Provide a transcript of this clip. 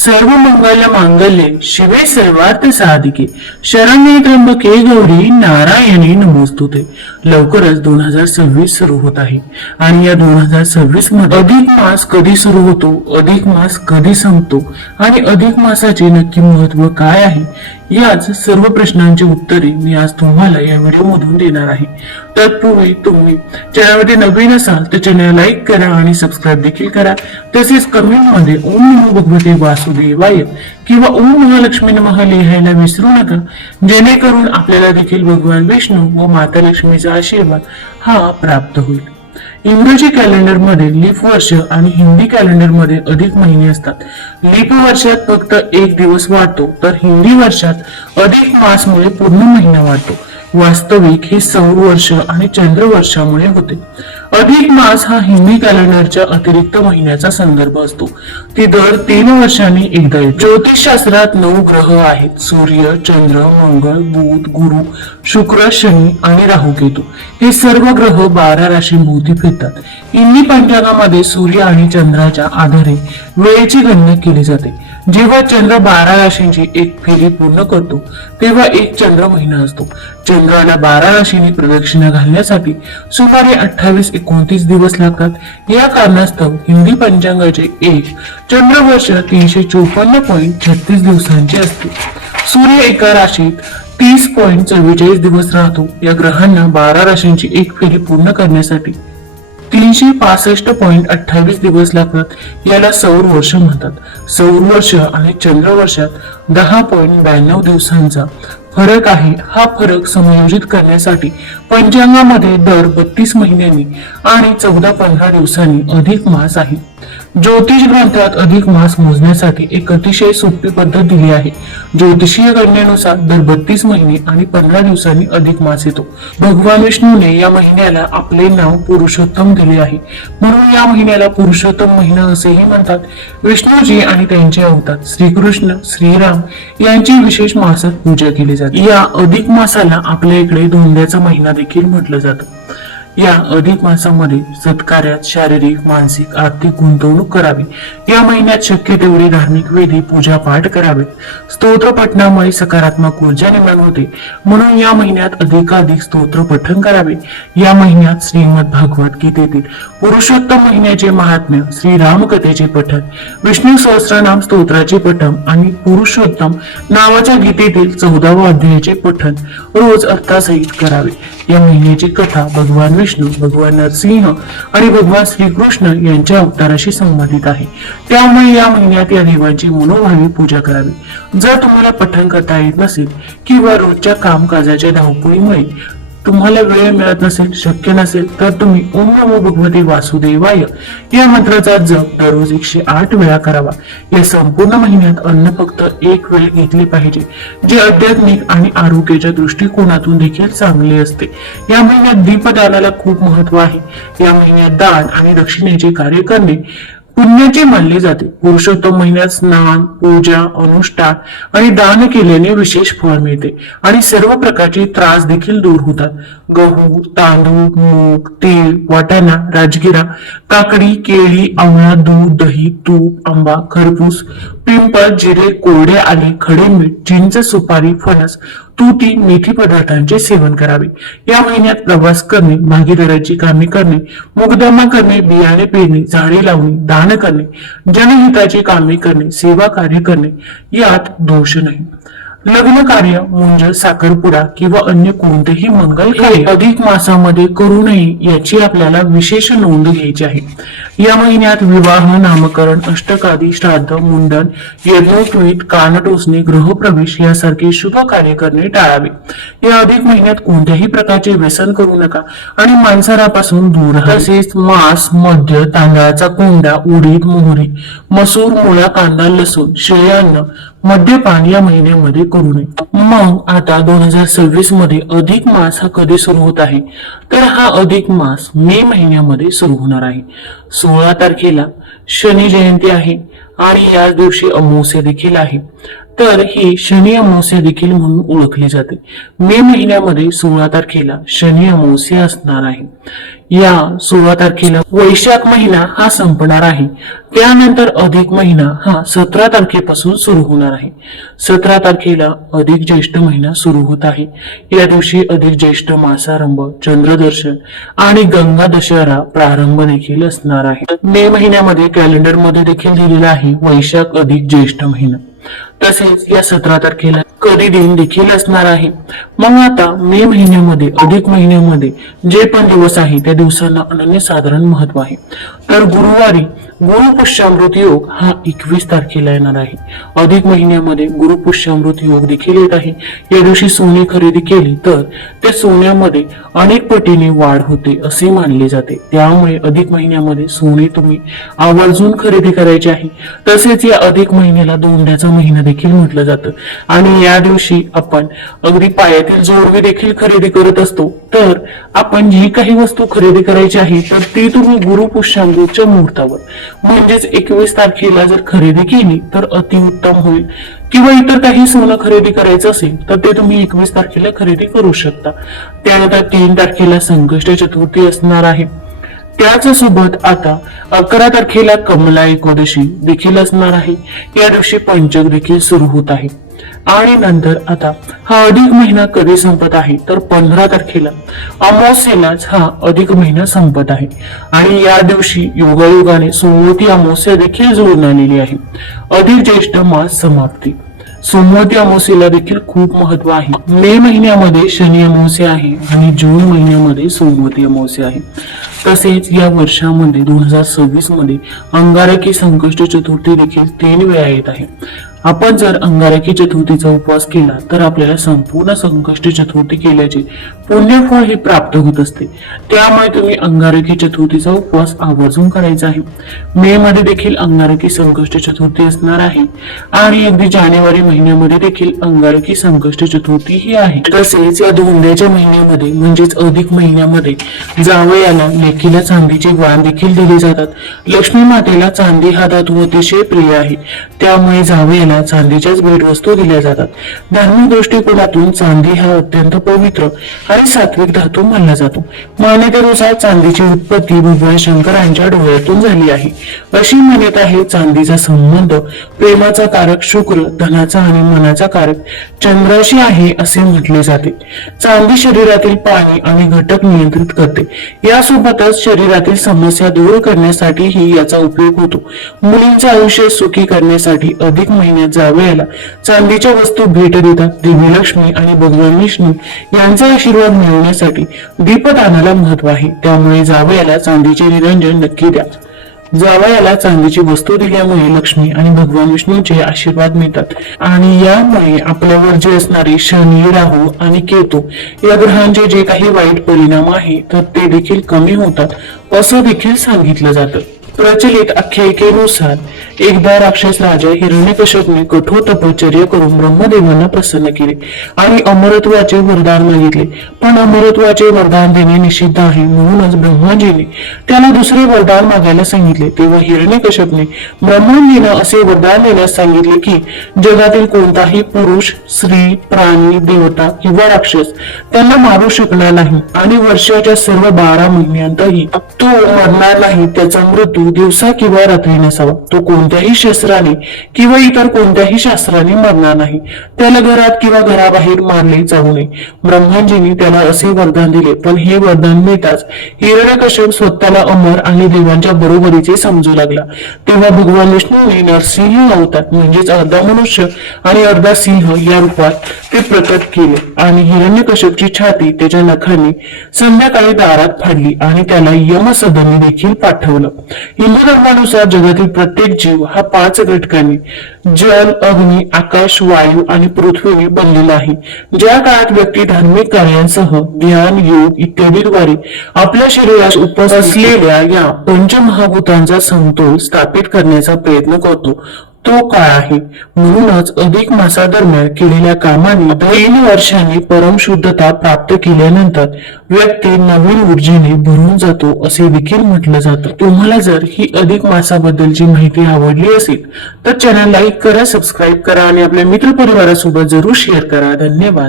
सर्व मंगल मांगल्ये शिवे सर्वार्थ साधिके शरण्ये त्र्यंबके गौरी नारायणी नमोस्तुते। लवकरच 2026 सुरू होत आहे आणि या 2026 मध्ये अधिक मास कधी सुरू होतो, अधिक मास कधी संपतो आणि अधिक मासाचे नक्की महत्व काय आहे, याच सर्व प्रश्नांची उत्तरे मी आज तुम्हाला या व्हिडिओ मधून देणार आहे। तत्पूर्वी तुम्ही चॅनलमध्ये नवीन असाल तर चॅनल लाईक करा आणि सबस्क्राईब देखील करा। तसेच कमेंट मध्ये ओम नमो भगवते वासुदेवाय किंवा ओम महालक्ष्मी नमः लिहायला विसरू नका, जेणेकरून आपल्याला देखील भगवान विष्णू व माता लक्ष्मीचा आशीर्वाद हा प्राप्त होईल। इंग्रजी कॅलेंडर मध्ये लीप वर्ष आणि हिंदी कॅलेंडर मध्ये अधिक महिने असतात। लीप वर्षात फक्त एक दिवस वाढतो, तर हिंदी वर्षात अधिक मासमुळे पूर्ण महिना वाढतो। वास्तविक हे सौर वर्ष आणि चंद्र वर्षामुळे होते। अधिक मास हा हिंदी कॅलेंडरच्या अतिरिक्त महिन्याचा संदर्भ असतो। ती दर 3 वर्षांनी एकदा येते। ज्योतिषशास्त्रात 9 ग्रह आहेत: सूर्य, चंद्र, मंगळ, बुध, गुरु, शुक्र, शनी आणि राहू केतू। हे सर्व ग्रह 12 राशींभोवती फिरतात। हिंदी पंचांगामध्ये सूर्य आणि चंद्राच्या आधारे वेळेची गणना केली जाते। जेव्हा चंद्र 12 राशींची एक फेरी पूर्ण करतो तेव्हा एक चंद्र महिना असतो। चंद्राला 12 राशींनी प्रदक्षिणा घालण्यासाठी सुमारे 28-29 दिवस लागतात। या कारणास्तव हिंदी पंचांगाचे एक चंद्रवर्ष 354.36 दिवसांचे असते। सूर्य एका राशीत 30.44 दिवस राहतो। या ग्रहांना 12 राशींची एक फेरी पूर्ण करण्यासाठी 365.28 दिवस लागतात। याला सौर वर्ष म्हणतात। सौर वर्ष आणि चंद्र वर्षात 10.92 दिवसांचा फरक आहे। हा फरक समायोजित करण्यासाठी पंचांगामध्ये दर 32 महिन्यांनी आणि 14-15 दिवसांनी अधिक मास आहे। ज्योतिष ग्रंथात अधिक मास मोजण्यासाठी एक अतिशय सोपी पद्धत दिली आहे। ज्योतिषीय गणनेनुसार दर 32 महिने आणि 15 दिवसांनी अधिक मास येतो। भगवान विष्णूने या महिन्याला आपले नाव पुरुषोत्तम दिले आहे, म्हणून या महिन्याला पुरुषोत्तम महिना असेही म्हणतात। विष्णूजी आणि त्यांचे अवतार श्रीकृष्ण, श्रीराम यांची विशेष मासात पूजा केली जाते। या अधिक मासाला आपल्या इकडे धोंड्याचा महिना देखील म्हटलं जातं। या अधिक मासामध्ये सत्कार्यात शारीरिक, मानसिक, आर्थिक गुंतवणूक करावी। या महिन्यात शक्य तेवढी धार्मिक विधी, पूजा पाठ करावेत। स्तोत्र पठणामुळे सकारात्मक ऊर्जा निर्माण होते, म्हणून या महिन्यात अधिकाधिक स्तोत्र पठण करावे। या महिन्यात श्रीमद भागवत गीतेतील पुरुषोत्तम महिन्याचे महात्म्य, श्रीराम कथेचे पठण, विष्णू सहस्रनाम स्तोत्राचे पठण आणि पुरुषोत्तम नावाच्या गीतेतील 14व्या अध्यायाचे पठण रोज अर्थासहित करावे। या महिन्याची कथा भगवान विष्णू, भगवान नरसिंह आणि भगवान श्रीकृष्ण यांच्या अवताराशी संबंधित आहे। त्यामुळे या महिन्यात या देवांची मनोभावे पूजा करावी। जर तुम्हाला पठण करता येत नसेल किंवा रोजच्या कामकाजाच्या धावपळीमुळे तुम्हाला वेळ मिळत नसेल, शक्य नसेल, तर तुम्ही ओम नमो भगवते वासुदेवाय या मंत्राचा जप दररोज 108 वेळा करावा। या संपूर्ण महिन्यात अन्न फक्त एक वेळ घेतले पाहिजे, जे आध्यात्मिक आणि आरोग्याच्या दृष्टिकोनातून देखील चांगले असते। या महिन्यात दीपदानाला खूप महत्व आहे। या महिन्यात दान आणि दक्षिणेचे कार्य करणे पुण्याचे मानले जाते। पुरुषोत्तम महिन्यात स्नान, पूजा, अनुष्ठान आणि दान केल्याने विशेष फळ मिळते आणि सर्व प्रकारचे त्रास देखील दूर होतात। गहू, तांदूळ, मूग, तेल, वाटाणा, राजगिरा, काकडी, केळी, आवळा, दूध, दही, तूप, आंबा, खरबूज, पिंपळ, जिरे, कोरडे आले, खडे मीठ, चिंच, सुपारी, फणस, तुती, मेथी पदार्थांचे सेवन करावे। या महिन्यात प्रवास करणे, भागीदाराची कामे करणे, मुकदमा करणे, बियाणे पेरणे, झाडे लावणे, दान करणे, जनहिताची कामे करणे, सेवा कार्य करणे यात दोष नाही। लग्न कार्य, मुंज, साखरपुडा किंवा अन्य कोणतेही मंगल कार्य अधिक मासामध्ये करू नये याची आपल्याला विशेष नोंद घ्यायची आहे। या महिन्यात विवाह, नामकरण, अष्टकादी, श्राद्ध, मुंडन, यज्ञोपवीत, कान टोचणे, गृहप्रवेश यासारखे शुभ कार्य करणे टाळावे। या अधिक महिन्यात कोणत्याही प्रकारचे व्यसन करू नका आणि मांसाहारापासून दूर राहा। तसेच मांस, मद्य, तांदळाचा कोंडा, उडीद, मोहरी, मसूर, मुळा, कांदा, लसूण, शेळे अन्न, मद्यपान या महिन्यामध्ये करू नये। मग आता 2026 मध्ये अधिक मास हा कधी सुरू होत आहे, तर हा अधिक मास मे महिन्यामध्ये सुरू होणार आहे। 16 तारखेला शनी जयंती आहे आणि याच दिवशी अमावस्या देखील आहे. तर ही शनी अमावस्या देखील म्हणून ओळखली जाते. मे महिन्यामध्ये 16 तारखेला शनी अमावस्या असणार आहे. या 16 तारखेला वैशाख महिना हा संपणार आहे. त्यानंतर अधिक महिना हा 17 तारखेपासून सुरू होणार आहे. 17 तारखेला अधिक ज्येष्ठ महिना सुरू होत आहे. या दिवशी अधिक ज्येष्ठ मासारंभ, चंद्रदर्शन आणि गंगा दशहरा प्रारंभ देखील असणार आहे. मे महिन्यामध्ये कॅलेंडरमध्ये देखील दिलेला आहे वैशाख अधिक ज्येष्ठ महिना. तसेच या 17 तारखेला कधी दिन देखील असणार आहे. मग आता मे महिन्यामध्ये अधिक महिन्यामध्ये जे पण दिवस आहे त्या दिवसांना अनन्यसाधारण महत्व आहे. तर गुरुवारी गुरुपुष्यामृत योग हा 21 तारखेला येणार आहे. अधिक महिन्यामध्ये गुरुपुष्यामृत योग देखील येत आहे. या दिवशी सोने खरेदी केली तर त्या सोन्यामध्ये अनेक पटीने वाढ होते असे मानले जाते. त्यामुळे अधिक महिन्यामध्ये सोने तुम्ही आवर्जून खरेदी करायचे आहे. तसेच या अधिक महिन्याला दोंड्याचा महिना देखील म्हटलं जातं आणि या दिवशी आपण अगदी पायातील जोडवी देखील खरेदी करत असतो. तर आपण जी काही वस्तू खरेदी करायची आहे तर ती तुम्ही गुरुपुष्यामृतच्या मुहूर्तावर म्हणजेच 21 तारखेला जर खरेदी केली तर अतिउत्तम होईल. किंवा इतर काही सोनं खरेदी करायचं असेल तर ते तुम्ही 21 तारखेला खरेदी करू शकता. त्यानंतर 3 तारखेला संकष्टी चतुर्थी असणार आहे. त्याचसोबत आता 11 तारखेला कमला एकादशी देखील असणार आहे. या दिवशी पंचक देखील सुरू होत आहे. आणि नंतर आता हा अधिक महिना कधी संपत आहे तर 15 तारखेला अमावस्येलाच हा अधिक महिना संपत आहे. आणि या दिवशी योगायोगाने सोमवती अमावस्या देखील जुळून आलेली आहे. अधिक ज्येष्ठ मास समाप्ती. सोमवती अमावस्येला देखील खूप महत्व आहे. मे महिन्यामध्ये शनी अमावस्या आहे आणि जून महिन्यामध्ये सोमवती अमावस्या आहे. तसेच या वर्षामध्ये 2026 मध्ये अंगारकी संकष्टी चतुर्थी देखील 3 वेळा येत आहे. आपण जर अंगारकी चतुर्थीचा उपवास केला तर आपल्याला संपूर्ण संकष्टी चतुर्थी केल्याचे पुण्यफळ हे प्राप्त होत असते. त्यामुळे तुम्ही अंगारकी चतुर्थीचा उपवास आवर्जून करायचा आहे. मे मध्ये देखील अंगारकी संकष्टी चतुर्थी असणार आहे आणि अगदी जानेवारी महिन्यामध्ये देखील अंगारकी संकष्टी चतुर्थी ही आहे. तसेच या धोंड्याच्या महिन्यामध्ये म्हणजेच अधिक महिन्यामध्ये जावयाला लेकीला चांदीचे वाण देखील दिले जातात. लक्ष्मी मातेला चांदी हा धातू अतिशय प्रिय आहे. त्यामुळे जावयाला चांदीच्याच भेटवस्तू दिल्या जातात. धार्मिक दृष्टिकोनातून चांदी हा अत्यंत पवित्र आणि सात्विक धातू मानला जातो. मान्यतेनुसार चांदीची उत्पत्ती भगवान शंकरांच्या डोळ्यातून झाली आहे अशी मान्यता आहे. चांदीचा संबंध प्रेमाचा कारक शुक्र, धनाचा आणि मनाचा कारक चंद्राशी आहे असे म्हटले जाते. चांदी शरीरातील पाणी आणि घटक नियंत्रित करते. यासोबतच शरीरातील समस्या दूर करण्यासाठीही याचा उपयोग होतो. मुलींचे आयुष्य सुखी करण्यासाठी अधिक महिन्यात जावयाला चांदीच्या वस्तू भेट देतात. देवी लक्ष्मी आणि भगवान विष्णू यांचा आशीर्वाद मिळवण्यासाठी दीपदानाला महत्व आहे. त्यामुळे जावयाला चांदीचे निरंजन नक्की द्या. जावयाला चांदीची वस्तू दिल्यामुळे लक्ष्मी आणि भगवान विष्णूचे आशीर्वाद मिळतात आणि यामुळे आपल्यावर जे असणारे शनी, राहू आणि केतू या ग्रहांचे जे काही वाईट परिणाम आहे तर ते देखील कमी होतात असं देखील सांगितलं जातं. प्रचलित आख्यायिकेनुसार एकदा राक्षस राजा हिरण्यकश्यपने कठोर तपश्चर्या करून ब्रह्मदेवांना प्रसन्न केले आणि अमरत्वाचे वरदान मागितले. पण अमरत्वाचे वरदान देणे निषिद्ध आहे म्हणूनच ब्रह्माजीने त्याला दुसरे वरदान मागायला सांगितले. तेव्हा हिरण्यकश्यपने ब्रह्माजींना असे वरदान देण्यास सांगितले की जगातील कोणताही पुरुष, स्त्री, प्राणी, देवता किंवा राक्षस त्यांना मारू शकणार नाही आणि वर्षाच्या सर्व 12 महिन्यांतही तो मरणार नाही. त्याचा मृत्यू दिवसा किंवा रात्री नसावा. तो कोणत्याही शस्त्राने किंवा इतर कोणत्याही शास्त्राने मरणार नाही. त्याला घरात किंवा घराबाहेर मारले जाऊ नये. ब्रह्माजींनी त्याला असे वरदान दिले. पण हे वरदान मिळताच हिरण्यकश्यप स्वतःला अमर आणि देवांच्या बरोबरीचे समजू लागला. तेव्हा भगवान विष्णूने नरसिंह अवतार म्हणजेच अर्धा मनुष्य आणि अर्धा सिंह या रूपात ते प्रकट केले आणि हिरण्यकश्यपची छाती त्याच्या नखांनी संध्याकाळी दारात फाडली आणि त्याला यमसदनी देखील पाठवलं. हिंदू धर्मानुसार जगातील प्रत्येक जीव हा 5 घटकांनी जल, अग्नी, आकाश, वायू आणि पृथ्वीने बनलेला आहे. ज्या काळात व्यक्ती धार्मिक कार्यांसह ध्यान, योग इत्यादीद्वारे आपल्या शरीरात उपस्थित असलेल्या या पंचमहाभूतांचा समतोल स्थापित करण्याचा प्रयत्न करतो तो काळ आहे. म्हणूनच अधिक मासादरम्यान केलेल्या कामाने 3 वर्षांनी परमशुद्धता प्राप्त केल्यानंतर व्यक्ती नवीन ऊर्जेने भरून जातो असे देखील म्हटलं जातं. तुम्हाला जर ही अधिक मासाबद्दलची माहिती आवडली असेल तर चॅनल लाईक करा, सबस्क्राईब करा आणि आपल्या मित्रपरिवारासोबत जरूर शेअर करा. धन्यवाद.